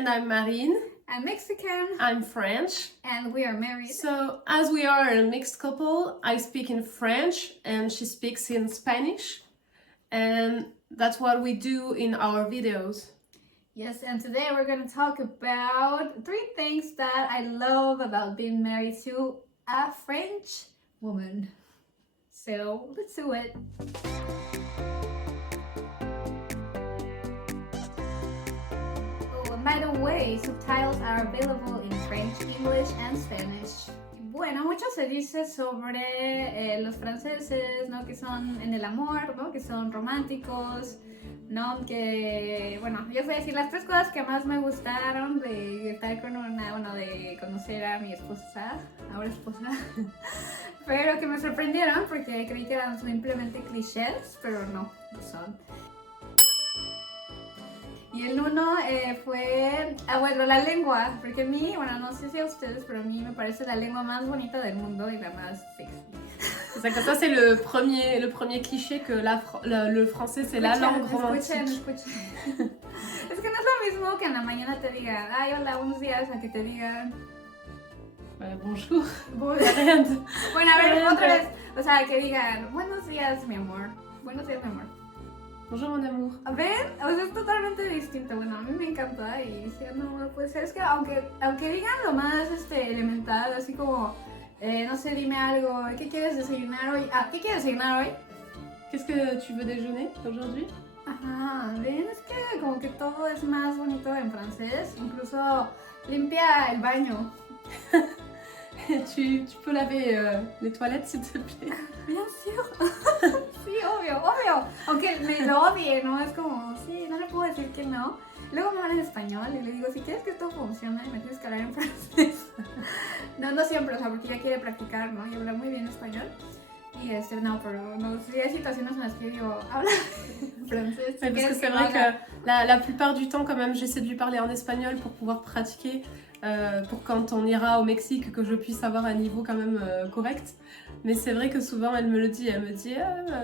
And I'm Marine. I'm Mexican. I'm French. And we are married. So, as we are a mixed couple, I speak in French and she speaks in Spanish. And that's what we do in our videos. Yes, and today we're going to talk about 3 things that I love about being married to a French woman. So, let's do it. By the way, subtitles are available in French, English, and Spanish. Bueno, mucho se dice sobre los franceses, ¿no? Que son en el amor, ¿no? Que son románticos, ¿no? Que, bueno, yo voy a decir las 3 cosas que más me gustaron de estar con de conocer a mi esposa, ahora esposa, pero que me sorprendieron porque creí que eran simplemente clichés, pero no son. Y el uno fue, bueno, la lengua, porque a mí, bueno, no sé si a ustedes, pero a mí me parece la lengua más bonita del mundo y la más sexy. O sea, que ça, c'est le premier cliché que le français, c'est la langue romantique. Escuchen. Es que no es lo mismo que en la mañana te digan, ay, hola, buenos días, a que te digan... Bonjour. Bueno, a ver, otra vez, o sea, que digan, buenos días, mi amor. Buenos días, mi amor. Bonjour mon amour. ¿Ven? O sea, es totalmente distinto. Bueno, a mí me encanta y dije, no puede ser. Es que aunque digan lo más elemental, así como, no sé, dime algo, ¿qué quieres desayunar hoy? ¿Qué quieres desayunar hoy? Qu'est-ce que tu veux déjeuner aujourd'hui? Ajá, ven, es que como que todo es más bonito en francés. Incluso limpia el baño. Tu peux laver les toilettes, s'il te plaît? Bien sûr. Sí, obvio. Aunque me lo odie, ¿no? Es como, sí, no le puedo decir que no. Luego me habla en español y le digo, si quieres que esto funcione, me tienes que hablar en francés. No siempre, o sea, porque ella quiere practicar, ¿no? Y habla muy bien español. Y no, pero no, si hay situaciones en las que digo, habla en francés. Parce que c'est vrai que la plupart du temps, quand même, j'essaie de lui parler en espagnol pour pouvoir pratiquer. Pour quand on ira au Mexique, que je puisse avoir un niveau quand même correct. Mais c'est vrai que souvent elle me le dit,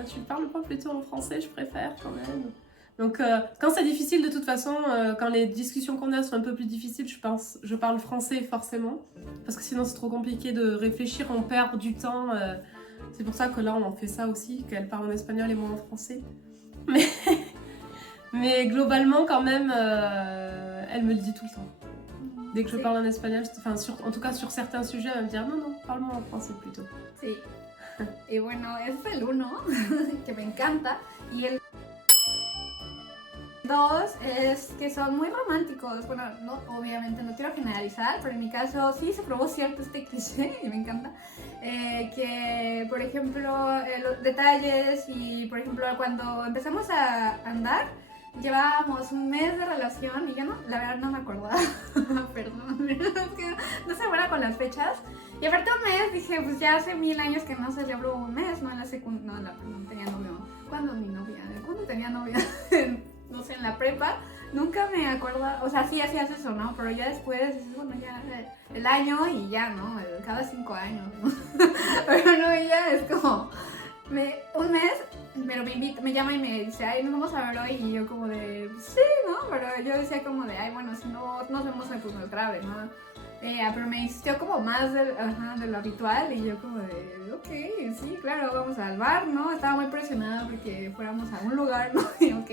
tu parles pas plutôt en français, je préfère quand même. Donc quand c'est difficile de toute façon, quand les discussions qu'on a sont un peu plus difficiles, je parle français forcément. Parce que sinon c'est trop compliqué de réfléchir, on perd du temps. C'est pour ça que là on fait ça aussi, qu'elle parle en espagnol et moi en français. Mais globalement quand même, elle me le dit tout le temps. Dès que je parle en espagnol, en tout cas sur certains sujets, elle va me dire non, parle-moi en français plutôt. Sí. Y bueno, ese es el uno, que me encanta. Y el 2 es que son muy románticos. Bueno, no, obviamente no quiero generalizar, pero en mi caso sí se probó cierto este cliché y me encanta. Que, por ejemplo, los detalles y, por ejemplo, cuando empezamos a andar, llevábamos un mes de relación y yo la verdad no me acordaba, perdón, es que no se buena con las fechas. Y aparte un mes, dije, pues ya hace 1000 años que no celebró un mes, ¿no? En la secundaria, no tenía novio. ¿Cuándo mi novia? ¿Cuándo tenía novia? No sé, en la prepa, nunca me acuerdo, o sea, sí hacías eso, ¿no? Pero ya después, bueno, ya el año y ya, ¿no? Cada 5 años, ¿no? Pero no, ella es como, un mes, pero me llama y me dice, ay, nos vamos a ver hoy, y yo como de, sí, ¿no? Pero yo decía como de, ay, bueno, si no nos vemos hoy, pues no es grave, ¿no? Pero me insistió como más de lo habitual y yo como de, ok, sí, claro, vamos al bar, ¿no? Estaba muy presionada porque fuéramos a un lugar, ¿no? Y ok.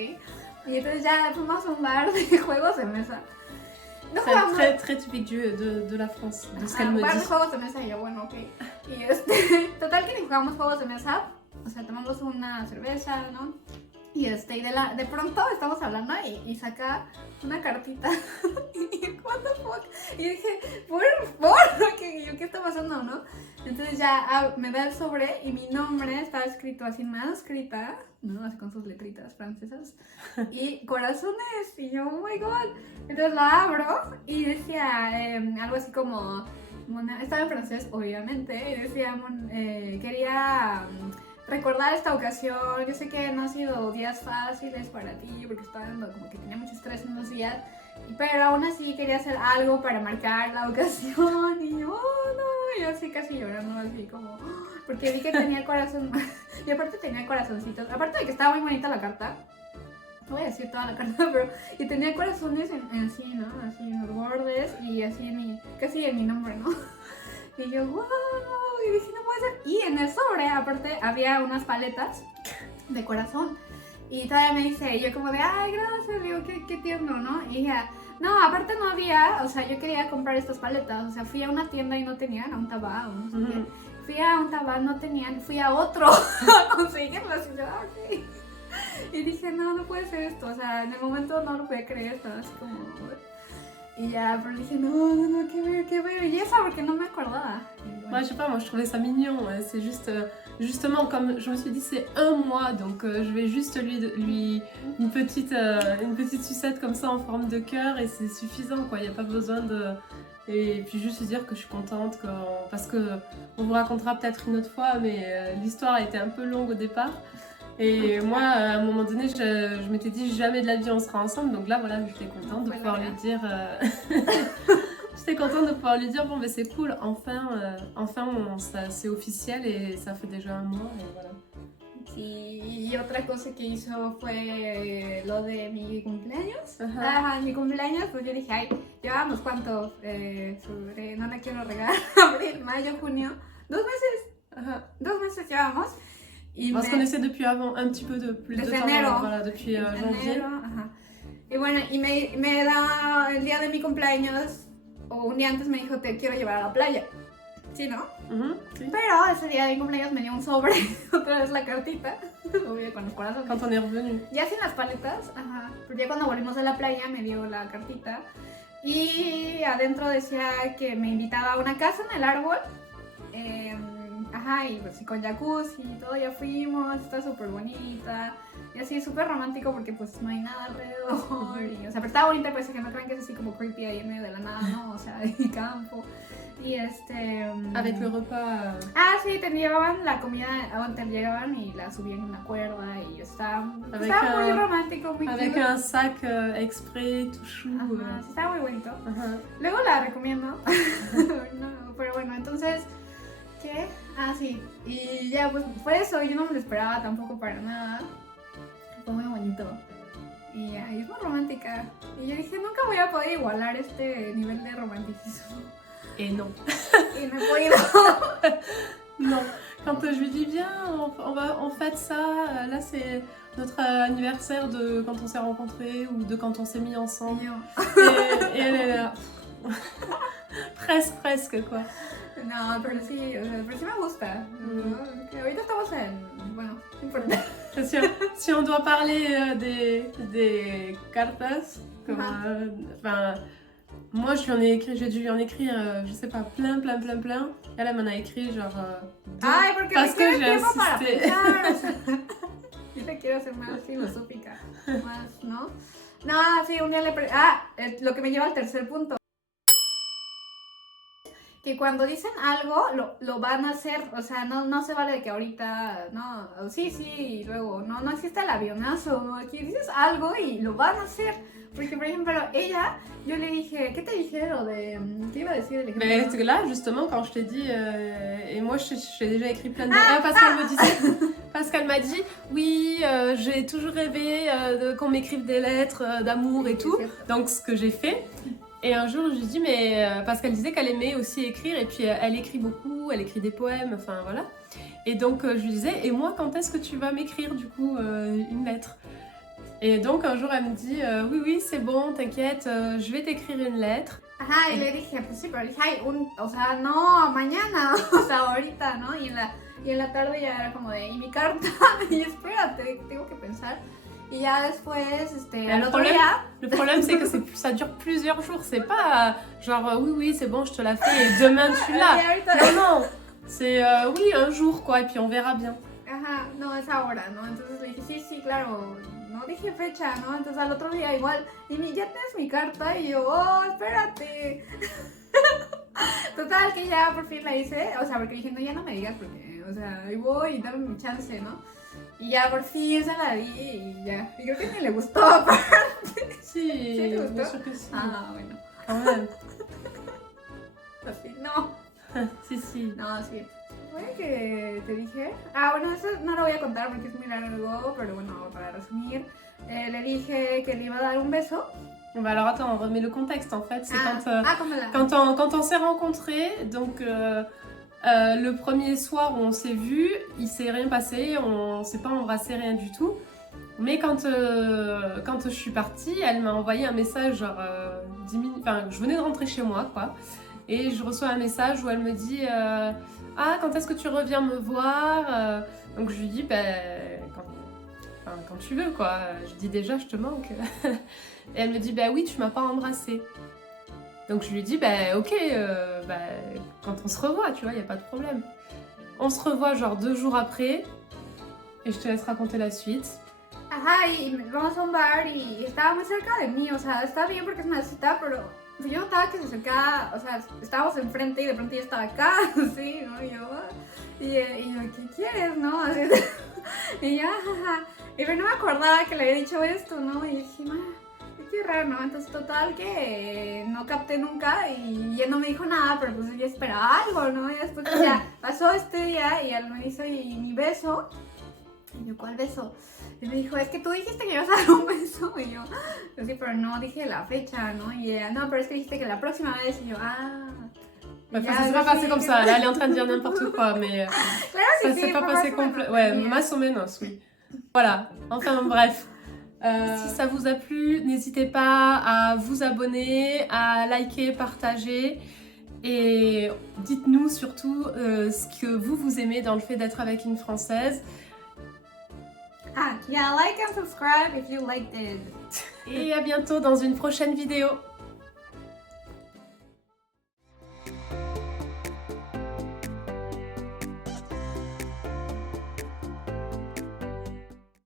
Y entonces ya fuimos a un bar de juegos de mesa. No jugamos... C'est très typique de la France, de ce qu'elle me dit. De juegos de mesa y yo, bueno, ok. Y total que ni jugamos juegos de mesa, o sea, tomamos una cerveza, ¿no? Y de pronto estamos hablando y saca una cartita. Y what the fuck. Y dije, ¿por? ¿Qué está pasando, no? Entonces ya me da el sobre y mi nombre está escrito así, manuscrita, ¿no? Así con sus letritas francesas. Y corazones. Y yo, oh my god. Entonces lo abro y decía algo así como, estaba en francés, obviamente. Y decía, quería... recordar esta ocasión, yo sé que no han sido días fáciles para ti porque estaba como que tenía mucho estrés en unos días, pero aún así quería hacer algo para marcar la ocasión y yo, no, y así casi llorando, así como, porque vi que tenía corazón, y aparte tenía corazoncitos, aparte de que estaba muy bonita la carta, no voy a decir toda la carta, pero y tenía corazones en sí, ¿no? Así en los bordes y así casi en mi nombre, ¿no? Y yo, wow, y dije, no puede ser. Y en el sobre, aparte, había unas paletas de corazón. Y todavía me dice, yo como de, ay, gracias, digo, qué tierno, ¿no? Y ella, no, aparte no había, o sea, yo quería comprar estas paletas, o sea, fui a una tienda y no tenían, a un tabaco, no sé qué. Fui a un tabaco, no tenían, fui a otro a conseguirlas y yo, ok. Y dije, no puede ser esto, o sea, en el momento no lo podía creer, estaba así como... Et après, dije, non, qué belleza, parce que non me acordaba. Ouais, je sais pas, moi je trouvais ça mignon. C'est juste, justement, comme je me suis dit, c'est un mois, donc je vais juste lui une petite sucette comme ça en forme de cœur et c'est suffisant, quoi. Il n'y a pas besoin de. Et puis juste dire que je suis contente, parce que on vous racontera peut-être une autre fois, mais l'histoire a été un peu longue au départ. Et moi, à un moment donné, je m'étais dit jamais de la vie on sera ensemble. Donc là, voilà, j'étais contente de pouvoir lui dire. J'étais contente de pouvoir lui dire bon, ben c'est cool, enfin, c'est officiel et ça fait déjà un mois et voilà. Sí, y otra cosa que hizo fue lo de mi cumpleaños. Ajá, mi cumpleaños, pues yo dije, ay, llevamos cuánto, no la quiero regalar, abril, mayo, junio, 2 meses. Ajá. 2 meses llevamos. On se connaissait depuis avant, un petit peu plus de temps, voilà, depuis janvier. Ajá. Y bueno, y me da el día de mi cumpleaños, o un día antes me dijo, te quiero llevar a la playa. Sí, ¿no? Sí. Pero ese día de mi cumpleaños me dio un sobre, otra vez la cartita, obvio con los corazones. Quand on est revenu. Ya sin las paletas, ajá. Pero ya cuando volvimos de la playa me dio la cartita. Y adentro decía que me invitaba a una casa en el árbol. Ajá, y pues con jacuzzi y todo, ya fuimos, está súper bonita. Y así, súper romántico porque pues no hay nada alrededor. Y, o sea, pero estaba bonita, pues que no crean que es así como creepy ahí en medio de la nada, ¿no? O sea, de campo. Y Avec le repas. Ah, sí, te llevaban la comida, te llevaban y la subían en una cuerda y estaba muy romántico, muy Avec un sac exprès, tout chou. Ajá, sí, estaba muy bonito. Ajá. Luego la recomiendo. No, pero bueno, entonces... ¿Qué? Ah, sí. Y ya, pues fue eso. Yo no me lo esperaba tampoco para nada. Fue muy bonito. Y ya, es muy romántica. Y yo dije, nunca voy a poder igualar este nivel de romanticismo. Et non. Et no he podido. Non. Quand je lui dis, viens, on fête ça. Là, c'est notre anniversaire de quand on s'est rencontrés ou de quand on s'est mis ensemble. Et elle est là. Presque, quoi. No, pero sí me gusta. Que ahorita estamos en... Bueno, no importa. Si on doit parler des cartas, moi j'ai dû lui en écrire, je sais pas, plein. Elle m'en a écrit genre... Ay, porque parce que j'ai insisté. Yo te quiero hacer más filosófica, más, ¿no? No, sí, un día lo que me lleva al tercer punto. Que cuando dicen algo, lo van a hacer, o sea, no se vale de que ahorita, no, sí, y luego, no existe el avionazo, ¿no? Aquí dices algo y lo van a hacer. Porque, por ejemplo, ella, yo le dije, ¿qué te dije lo de, qué iba a decir el ejemplo? Mais là, justement, quand je t'ai dit, et moi j'ai déjà écrit plein de parce qu'elle me disait, parce qu'elle m'a dit, oui, j'ai toujours rêvé qu'on m'écrive des lettres d'amour et tout, donc ce que j'ai fait. Et un jour, je lui dis, mais parce qu'elle disait qu'elle aimait aussi écrire, et puis elle écrit beaucoup, elle écrit des poèmes, enfin voilà. Et donc je lui disais, et moi, quand est-ce que tu vas m'écrire du coup une lettre? Et donc un jour, elle me dit, oui, c'est bon, t'inquiète, je vais t'écrire une lettre. Ajá, y le dije, pues sí, pero le dije, ay, o sea, no, mañana, o sea, ahorita, ¿no? Y en la tarde ya era como de, ¿y mi carta? Y espérate, tengo que pensar. Et ya después, le problème c'est que ça dure plusieurs jours, c'est pas genre oui c'est bon je te la fais et demain tu l'as. Non, c'est oui un jour quoi et puis on verra bien. Ajá, no, es ahora, ¿no? Entonces le dije, sí, claro, no dije fecha, ¿no? Entonces al otro día igual, y ya tienes mi carta y yo, oh, espérate. Total que ya por fin la hice, o sea, porque dije, no, ya no me digas porque, o sea, ahí voy y dame mi chance, ¿no? Y ya por fin se la di y ya. Y creo que ni le gustó aparte. Sí, ¿Sí te gustó? Bien sûr que sí. Ah, bueno. Quand même. Así, no. Sí. No, sí. fue que te dije? Ah, bueno, eso no lo voy a contar porque es muy largo, pero bueno, para resumir, le dije que le iba a dar un beso. Bah alors attends, on remet le contexte en fait. C'est como la... quand on s'est rencontrés, donc le premier soir où on s'est vus, il s'est rien passé, on s'est pas embrassé, rien du tout. Mais quand je suis partie, elle m'a envoyé un message genre 10 minutes, enfin je venais de rentrer chez moi quoi. Et je reçois un message où elle me dit ah, quand est-ce que tu reviens me voir Donc je lui dis quand tu veux quoi. Je dis déjà je te manque. Et elle me dit bah oui, tu m'as pas embrassée. Donc je lui dis bah ok, quand on se revoit, tu vois, y a pas de problème. On se revoit genre 2 jours après et je te laisse raconter la suite. Ajá, y vamos a un bar y estaba muy cerca de mí, o sea, estaba bien porque es una cita, pero yo notaba que se acercaba, o sea, estábamos enfrente y de pronto yo estaba acá, así, ¿no? Y yo, ¿qué quieres, no? Así, y yo, jaja. Y pero no me acordaba que le había dicho esto, ¿no? Y dije, qué raro, ¿no? Entonces, total que no capté nunca y ella no me dijo nada, pero pues ella esperaba algo, ¿no? Y después pues, ya pasó este día y él me hizo y mi beso. Y yo, ¿cuál beso? Y me dijo, es que tú dijiste que ibas a dar un beso. Y yo sí, pero no dije la fecha, ¿no? Y ella, no, pero es que dijiste que la próxima vez. Y yo, Enfin, ça s'est pas passé comme ça, là elle est en train de dire n'importe quoi, mais ça s'est pas passé complètement. Ouais, más o menos, oui. Voilà, enfin bref. Si ça vous a plu, n'hésitez pas à vous abonner, à liker, partager. Et dites-nous surtout ce que vous aimez dans le fait d'être avec une Française. Yeah, like and subscribe if you liked it. Et à bientôt dans une prochaine vidéo.